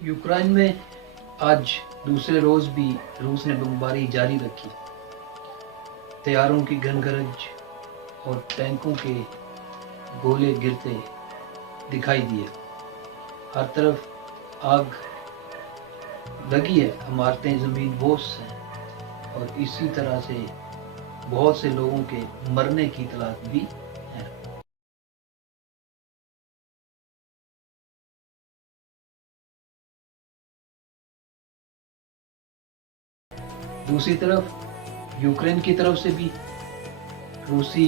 Ukraine में आज दूसरे रोज भी रूस ने बमबारी जारी रखी। तैयारों की घनगरज और टैंकों के गोले गिरते दिखाई दिए। हर तरफ आग लगी है, इमारतें ज़मीन बोस हैं और इसी तरह से बहुत से लोगों के मरने की इतलात भी है। दूसरी तरफ यूक्रेन की तरफ से भी रूसी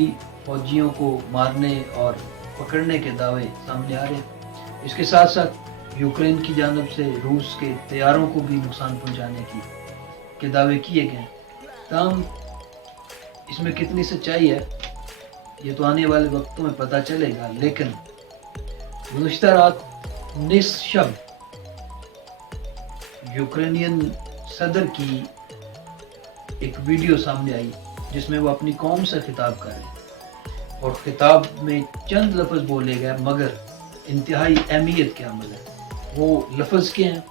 फौजियों को मारने और पकड़ने के दावे सामने आ रहे हैं। इसके साथ साथ यूक्रेन की जानब से रूस के तैयारों को भी नुकसान पहुंचाने के दावे किए गए। ताहम इसमें कितनी सच्चाई है ये तो आने वाले वक्तों में पता चलेगा, लेकिन गुज़िश्ता रात निशब यूक्रेनियन सदर की एक वीडियो सामने आई जिसमें वो अपनी कौम से खिताब कर रहे और खिताब में चंद लफ्ज़ बोले गए मगर इंतहाई अहमियत के अमल है। वो लफ्ज़ के हैं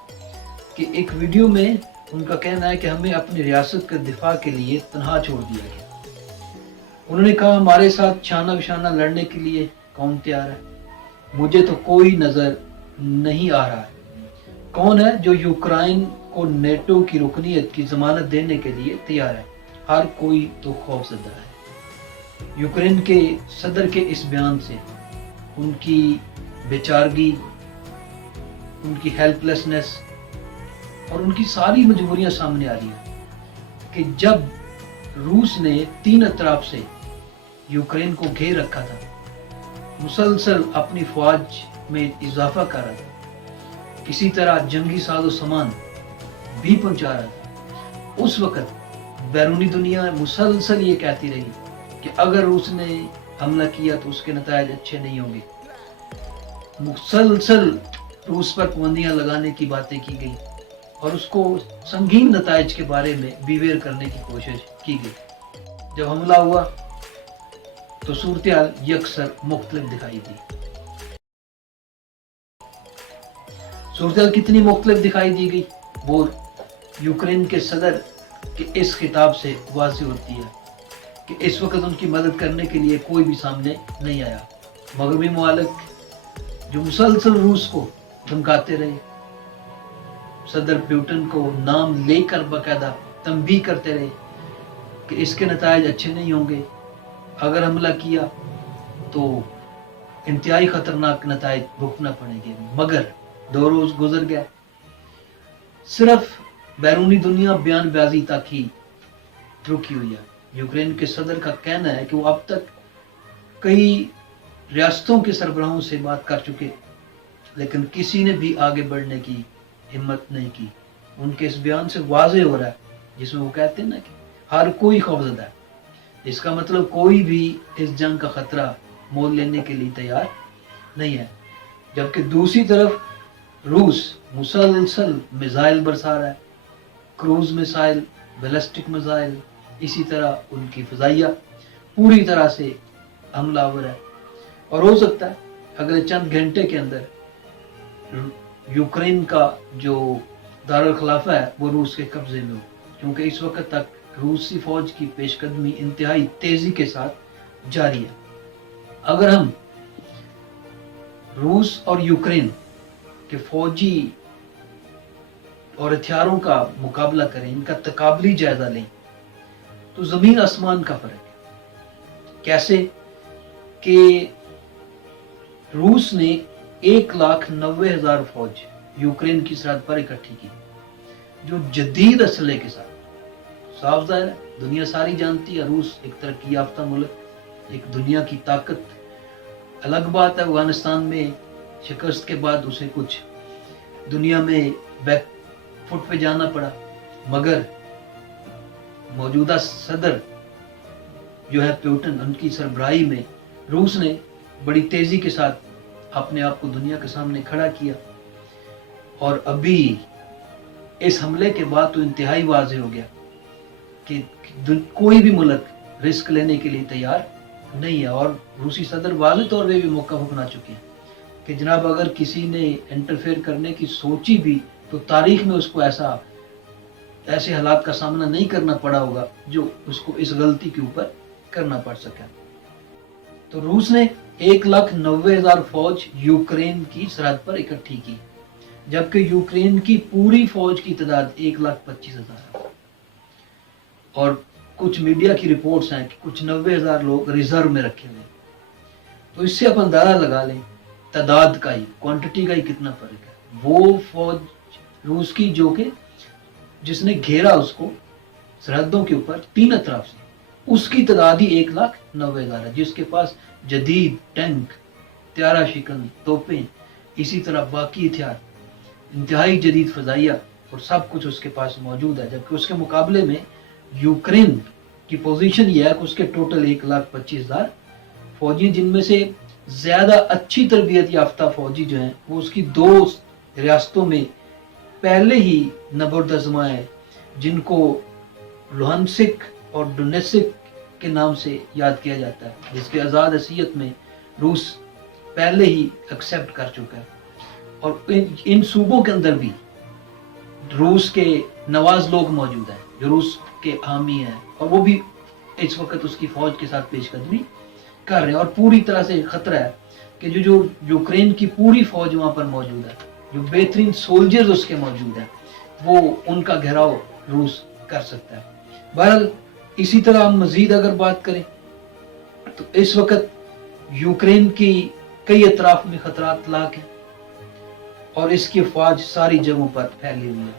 कि एक वीडियो में उनका कहना है कि हमें अपनी रियासत के दिफा के लिए तनहा छोड़ दिया गया। उन्होंने कहा हमारे साथ शाना बिशाना लड़ने के लिए कौन तैयार है? मुझे तो कोई नज़र नहीं आ रहा है। कौन है जो यूक्रेन को नेटो की रुकनीत की जमानत देने के लिए तैयार है? हर कोई तो खौफजदा है। यूक्रेन के सदर के इस बयान से उनकी बेचारगी, उनकी हेल्पलेसनेस और उनकी सारी मजबूरियां सामने आ रही हैं कि जब रूस ने तीन अतराफ से यूक्रेन को घेर रखा था, मुसलसल अपनी फौज में इजाफा कर रहा था, किसी तरह जंगी साजो सामान भी पहुंचा रहा था, उस वक्त बैरूनी दुनिया मुसलसल ये कहती रही कि अगर रूस ने हमला किया तो उसके नतायज अच्छे नहीं होंगे। मुसलसल रूस पर पाबंदियां लगाने की बातें की गई और उसको संगीन नतायज के बारे में बीवेयर करने की कोशिश की गई। जब हमला हुआ तो सूरत हाल यकसर मुख्तलिफ दिखाई दी। सूरत हाल कितनी मुख्तलिफ दिखाई दी गई वो यूक्रेन के सदर के इस खिताब से वाज़ेह होती है कि इस वक्त उनकी मदद करने के लिए कोई भी सामने नहीं आया। मगरबी मुआलिक जो मुसलसल रूस को धमकाते रहे, सदर पुतिन को नाम लेकर बाकायदा तंबीह करते रहे कि इसके नतायज अच्छे नहीं होंगे, अगर हमला किया तो इंतहाई खतरनाक नतायज भुगतना पड़ेंगे। मगर 2 रोज गुजर गया, सिर्फ बैरूनी दुनिया बयानबाजी तक ही रुकी हुई है। यूक्रेन के सदर का कहना है कि वो अब तक कई रियासतों के सरबराहों से बात कर चुके, लेकिन किसी ने भी आगे बढ़ने की हिम्मत नहीं की। उनके इस बयान से वाज़ेह हो रहा है जिसमें वो कहते हैं ना कि हर कोई खौफजदा है। इसका मतलब कोई भी इस जंग का खतरा मोल लेने के लिए तैयार नहीं है। जबकि दूसरी तरफ रूस मुसलसल मिसाइल बरसा रहा है, क्रूज मिसाइल, बैलिस्टिक मिसाइल, इसी तरह उनकी फ़िज़ाइया पूरी तरह से हमलावर है और हो सकता है अगले चंद घंटे के अंदर यूक्रेन का जो दारुल खिलाफा है वो रूस के कब्जे में हो, क्योंकि इस वक्त तक रूसी फौज की पेशकदमी इंतहाई तेजी के साथ जारी है। अगर हम रूस और यूक्रेन के फौजी और हथियारों का मुकाबला करें, इनका तकाबली जायजा लें, तो जमीन आसमान का फर्क है। कैसे कि रूस ने 1,90,000 फौज यूक्रेन की सरहद पर इकट्ठी की, जो जदीद असले के साथ। साफ ज़ाहिर है, दुनिया सारी जानती है रूस एक तरक्की याफ्ता मुल्क, एक दुनिया की ताकत। अलग बात है अफगानिस्तान में शिकस्त के बाद उसे कुछ दुनिया में बैक फुट पे जाना पड़ा, मगर मौजूदा सदर जो है पुतिन, उनकी सरबराही में रूस ने बड़ी तेजी के साथ अपने आप को दुनिया के सामने खड़ा किया। और अभी इस हमले के बाद तो इंतहाई वाज़ेह हो गया कि कोई भी मुल्क रिस्क लेने के लिए तैयार नहीं है। और रूसी सदर वाज़ेह तौर पे भी मौका अपना चुके हैं کہ जनाब अगर किसी ने इंटरफेयर करने की सोची भी तो तारीख में उसको ऐसे हालात का सामना नहीं करना पड़ा होगा जो उसको इस गलती के ऊपर करना पड़ सका। तो रूस ने 1,90,000 फौज यूक्रेन की सरहद पर इकट्ठी की, जबकि यूक्रेन की पूरी फौज की तादाद 1,25,000 है। और कुछ मीडिया की रिपोर्ट्स हैं कि कुछ 90,000 लोग रिजर्व में रखे हुए। तो इससे आप अंदाजा लगा लें तादाद का ही, क्वांटिटी का ही कितना फर्क है। वो फौज रूस की जो कि जिसने घेरा उसको सरहदों के ऊपर तीन अतराफ से, उसकी तादाद ही 1,90,000 है, जिसके पास जदीद टैंक, त्यारा शिकन तोपें, इसी तरह बाकी हथियार, इंतहाई जदीद फजाइया और सब कुछ उसके पास मौजूद है। जबकि उसके मुकाबले में यूक्रेन की पोजीशन ये है कि उसके टोटल 1,25,000 फौजी, जिनमें से ज्यादा अच्छी तरबियत याफ्ता फौजी जो हैं वो उसकी 2 रियासतों में पहले ही नबर्द आजमाए हैं, जिनको लुहानसिक और डोनेसिक के नाम से याद किया जाता है, जिसके आज़ाद हैसियत में रूस पहले ही एक्सेप्ट कर चुका है। और इन सूबों के अंदर भी रूस के नवाज लोग मौजूद हैं जो रूस के हामी हैं, और वो भी इस वक्त उसकी फौज के साथ पेशकदमी कर रहे हैं। और पूरी तरह से खतरा है कि जो यूक्रेन की पूरी फौज वहां पर मौजूद है, जो बेहतरीन सोल्जर्स उसके मौजूद हैं, वो उनका घेराव रूस कर सकता है। बहरहाल इसी तरह हम मजीद अगर बात करें तो इस वक्त यूक्रेन की कई अतराफ में खतरात लाक हैं और इसकी फौज सारी जगहों पर फैली हुई है।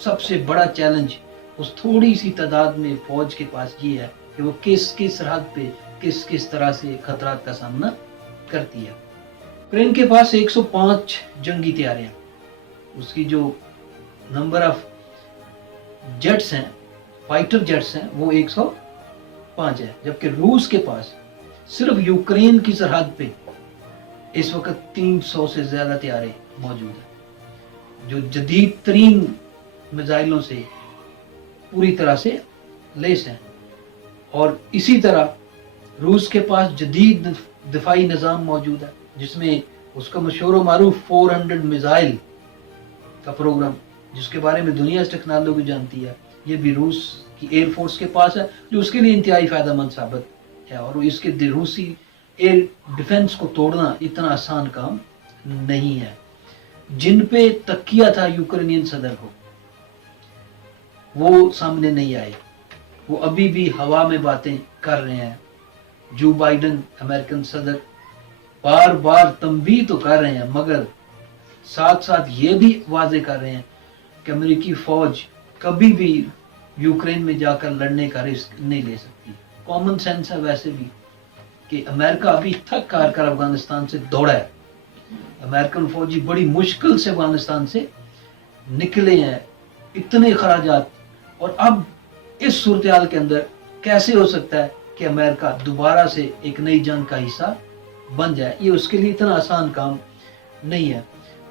सबसे बड़ा चैलेंज उस थोड़ी सी तादाद में फौज के पास ये है कि वो किस किस सरहद पे किस किस तरह से खतरात का सामना करती है। यूक्रेन के पास 105 जंगी तैयारे हैं, उसकी जो नंबर ऑफ जेट्स हैं, फाइटर जेट्स हैं, वो 105 है। जबकि रूस के पास सिर्फ यूक्रेन की सरहद पे इस वक्त 300 से ज्यादा तैयारे मौजूद हैं, जो जदीद तरीन मिसाइलों से पूरी तरह से लेस हैं। और इसी तरह रूस के पास जदीद दिफाई निज़ाम मौजूद है, जिसमें उसका मशहूर मारूफ 400 मिसाइल का प्रोग्राम, जिसके बारे में दुनिया से टेक्नोलॉजी जानती है, ये भी रूस की एयरफोर्स के पास है, जो उसके लिए इंतहाई फायदेमंद साबित है। और इसके रूसी एयर डिफेंस को तोड़ना इतना आसान काम नहीं है। जिन पे तकिया था यूक्रेनियन सदर को, वो सामने नहीं आए, वो अभी भी हवा में बातें कर रहे हैं। जो बाइडन अमेरिकन सदर बार बार तंबीह तो कर रहे हैं, मगर साथ साथ ये भी वाजे कर रहे हैं कि अमेरिकी फौज कभी भी यूक्रेन में जाकर लड़ने का रिस्क नहीं ले सकती। कॉमन सेंस है वैसे भी कि अमेरिका अभी थक हार कर अफगानिस्तान से दौड़ा है। अमेरिकन फौजी बड़ी मुश्किल से अफगानिस्तान से निकले हैं, इतने खराजात, और अब इस सूरत के अंदर कैसे हो सकता है कि अमेरिका दोबारा से एक नई जंग का हिस्सा बन जाए? ये उसके लिए इतना आसान काम नहीं है।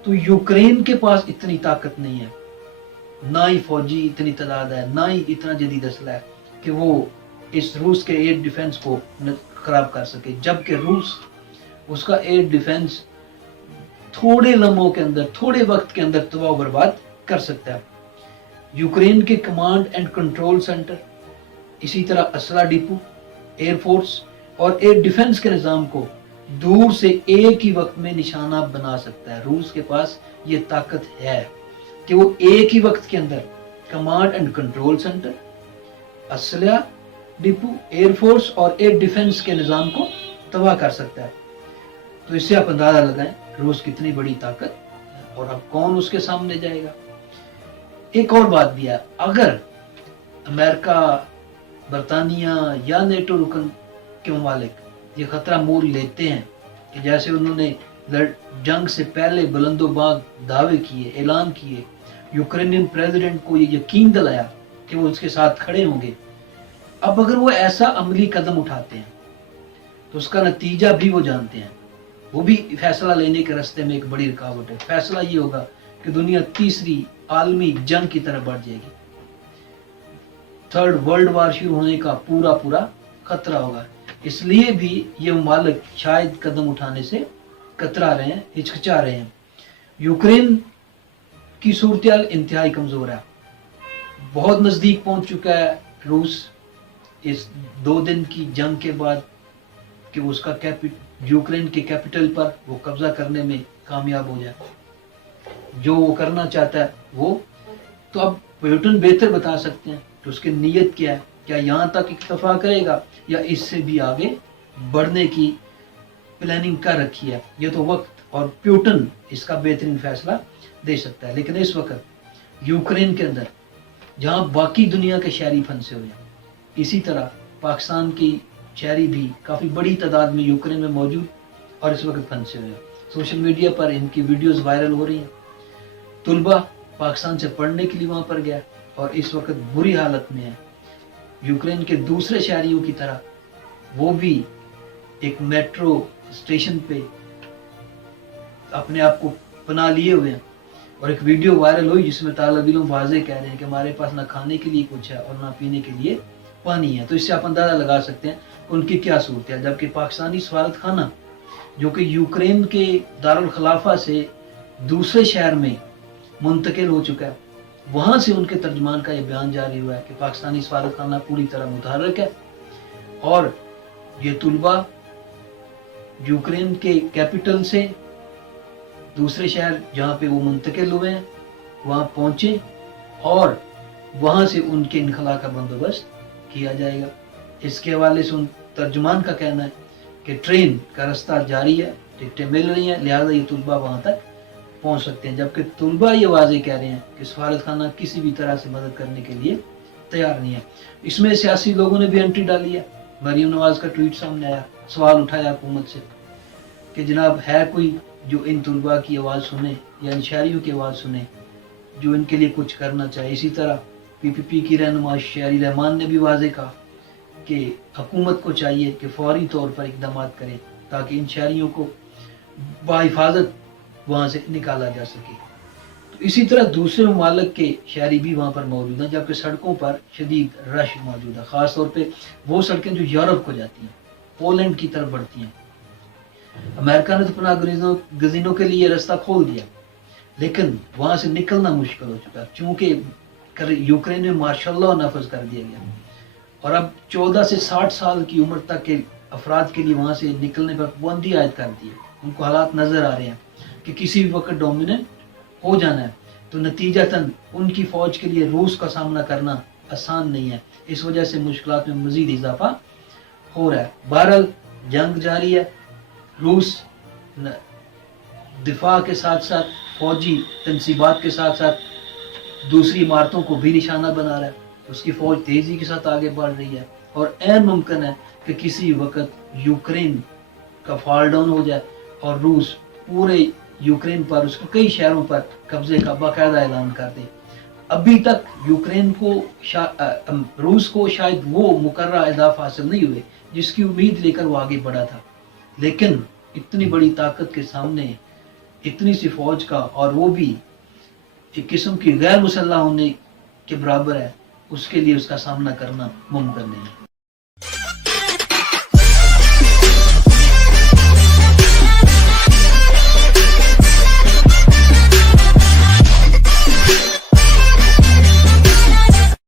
तो यूक्रेन के पास इतनी ताकत नहीं है, ना ही फौजी इतनी तादाद है, ना ही इतना जदीद असला है कि वो इस रूस के एयर डिफेंस को खराब कर सके। जबकि रूस उसका एयर डिफेंस थोड़े लम्हों के अंदर, थोड़े वक्त के अंदर तबाह बर्बाद कर सकता है। यूक्रेन के कमांड एंड कंट्रोल सेंटर, इसी तरह असला डिपो, एयरफोर्स और एयर डिफेंस के निज़ाम को दूर से एक ही वक्त में निशाना बना सकता है। रूस के पास ये ताकत है कि वो एक ही वक्त के अंदर कमांड एंड कंट्रोल सेंटर, असला डिपो, एयरफोर्स और एयर डिफेंस के निज़ाम को तबाह कर सकता है। तो इससे आप अंदाजा लगाएं रूस कितनी बड़ी ताकत है और अब कौन उसके सामने जाएगा। एक और बात भी है, अगर अमेरिका, बरतानिया या नेटो रुकन के ममालिक ये खतरा मोल लेते हैं कि जैसे उन्होंने जंग से पहले बुलंदोबाग दावे किए, ऐलान किए, यूक्रेनियन प्रेसिडेंट को ये यकीन दिलाया कि वो उसके साथ खड़े होंगे, अब अगर वो ऐसा अमली कदम उठाते हैं तो उसका नतीजा भी वो जानते हैं। वो भी फैसला लेने के रास्ते में एक बड़ी रुकावट है। फैसला ये होगा कि दुनिया तीसरी आलमी जंग की तरफ बढ़ जाएगी, थर्ड वर्ल्ड वार शुरू होने का पूरा खतरा होगा। इसलिए भी ये ममालिक शायद कदम उठाने से कतरा रहे हैं, हिचकिचा रहे हैं। यूक्रेन की सूरत इंतहाई कमजोर है, बहुत नजदीक पहुंच चुका है रूस इस 2 दिन की जंग के बाद कि उसका यूक्रेन के कैपिटल पर वो कब्जा करने में कामयाब हो जाए। जो वो करना चाहता है वो तो अब प्यूटन बेहतर बता सकते हैं कि उसकी नीयत क्या है, क्या यहाँ तक इक्तफा करेगा या इससे भी आगे बढ़ने की प्लानिंग कर रखी है। ये तो वक्त और प्यूटन इसका बेहतरीन फैसला दे सकता है। लेकिन इस वक्त यूक्रेन के अंदर जहाँ बाकी दुनिया के शहरी फंसे हुए हैं, इसी तरह पाकिस्तान की शहरी भी काफ़ी बड़ी तादाद में यूक्रेन में मौजूद और इस वक्त फंसे हुए हैं। सोशल मीडिया पर इनकी वीडियोस वायरल हो रही हैं। तुलबा पाकिस्तान से पढ़ने के लिए वहाँ पर गया और इस वक्त बुरी हालत में है। यूक्रेन के दूसरे शहरियों की तरह वो भी एक मेट्रो स्टेशन पे अपने आप को पना लिए हुए हैं और एक वीडियो वायरल हुई जिसमें तालिब इल्म वाज़े कह रहे हैं कि हमारे पास ना खाने के लिए कुछ है और ना पीने के लिए पानी है। तो इससे आप अंदाजा लगा सकते हैं उनकी क्या सूरत है। जबकि पाकिस्तानी सफारत खाना जो कि यूक्रेन के दारुल खिलाफा से दूसरे शहर में मुंतकिल हो चुका है, वहां से उनके तर्जमान का यह बयान जारी हुआ है कि पाकिस्तानी सफारत खाना पूरी तरह मुतहर्रिक है और ये तुलबा यूक्रेन के कैपिटल से दूसरे शहर जहाँ पे वो मुंतकिल हुए हैं वहाँ पहुँचे और वहाँ से उनके इनखला का बंदोबस्त किया जाएगा। इसके हवाले से उन तर्जुमान का कहना है कि ट्रेन का रास्ता जारी है, टिकटें मिल रही हैं, लिहाजा ये तुलबा वहाँ तक पहुँच सकते हैं। जबकि तुलबा ये वाजे कह रहे हैं कि सफारत खाना किसी भी तरह से मदद करने के लिए तैयार नहीं है। इसमें सियासी लोगों ने भी एंट्री डाली है। मरीम नवाज का ट्वीट सामने आया, सवाल उठाया हुकूमत से कि जनाब है कोई जो इन तुलबा की आवाज़ सुने या इन शहरियों की आवाज़ सुने जो इनके लिए कुछ करना चाहे। इसी तरह PPP की रहनुमा शहरी रहमान ने भी वाजे कहा कि हुकूमत को चाहिए कि फौरी तौर पर इकदाम करें ताकि इन शहरियों को बाहिफाजत वहाँ से निकाला जा सके। तो इसी तरह दूसरे ममालिक के शहरी भी वहाँ पर मौजूद हैं, जबकि सड़कों पर शदीद रश मौजूद है। ख़ास तौर पे वो सड़कें जो यूरोप को जाती हैं, पोलैंड की तरफ बढ़ती हैं। अमेरिका ने तो पनाह गज़ीनों के लिए रास्ता खोल दिया, लेकिन वहाँ से निकलना मुश्किल हो चुका है चूँकि यूक्रेन में मार्शल नफज कर दिया गया और अब 14 से 60 साल की उम्र तक के अफराद के लिए वहाँ से निकलने पर पाबंदी आयद कर दी है। उनको हालात नज़र आ रहे हैं कि किसी भी वक्त डोमिनेट हो जाना है। तो नतीजतन उनकी फ़ौज के लिए रूस का सामना करना आसान नहीं है। इस वजह से मुश्किलात में मज़ीद इजाफा हो रहा है। बहरहाल जंग जारी है। रूस दिफा के साथ साथ फौजी तनसीबात के साथ साथ दूसरी इमारतों को भी निशाना बना रहा है। उसकी फौज तेजी के साथ आगे बढ़ रही है और ऐन मुमकिन है कि किसी वक्त यूक्रेन का फॉल डाउन हो जाए और रूस पूरे यूक्रेन पर, उसके कई शहरों पर कब्जे का बाकायदा ऐलान कर दे। अभी तक यूक्रेन को रूस को शायद वो मुकर्रर अहदाफ हासिल नहीं हुए जिसकी उम्मीद लेकर वो आगे बढ़ा था, लेकिन इतनी बड़ी ताकत के सामने इतनी सी फौज का, और वो भी एक किस्म की गैर मुसल्लह होने के बराबर है, उसके लिए उसका सामना करना मुमकिन नहीं है।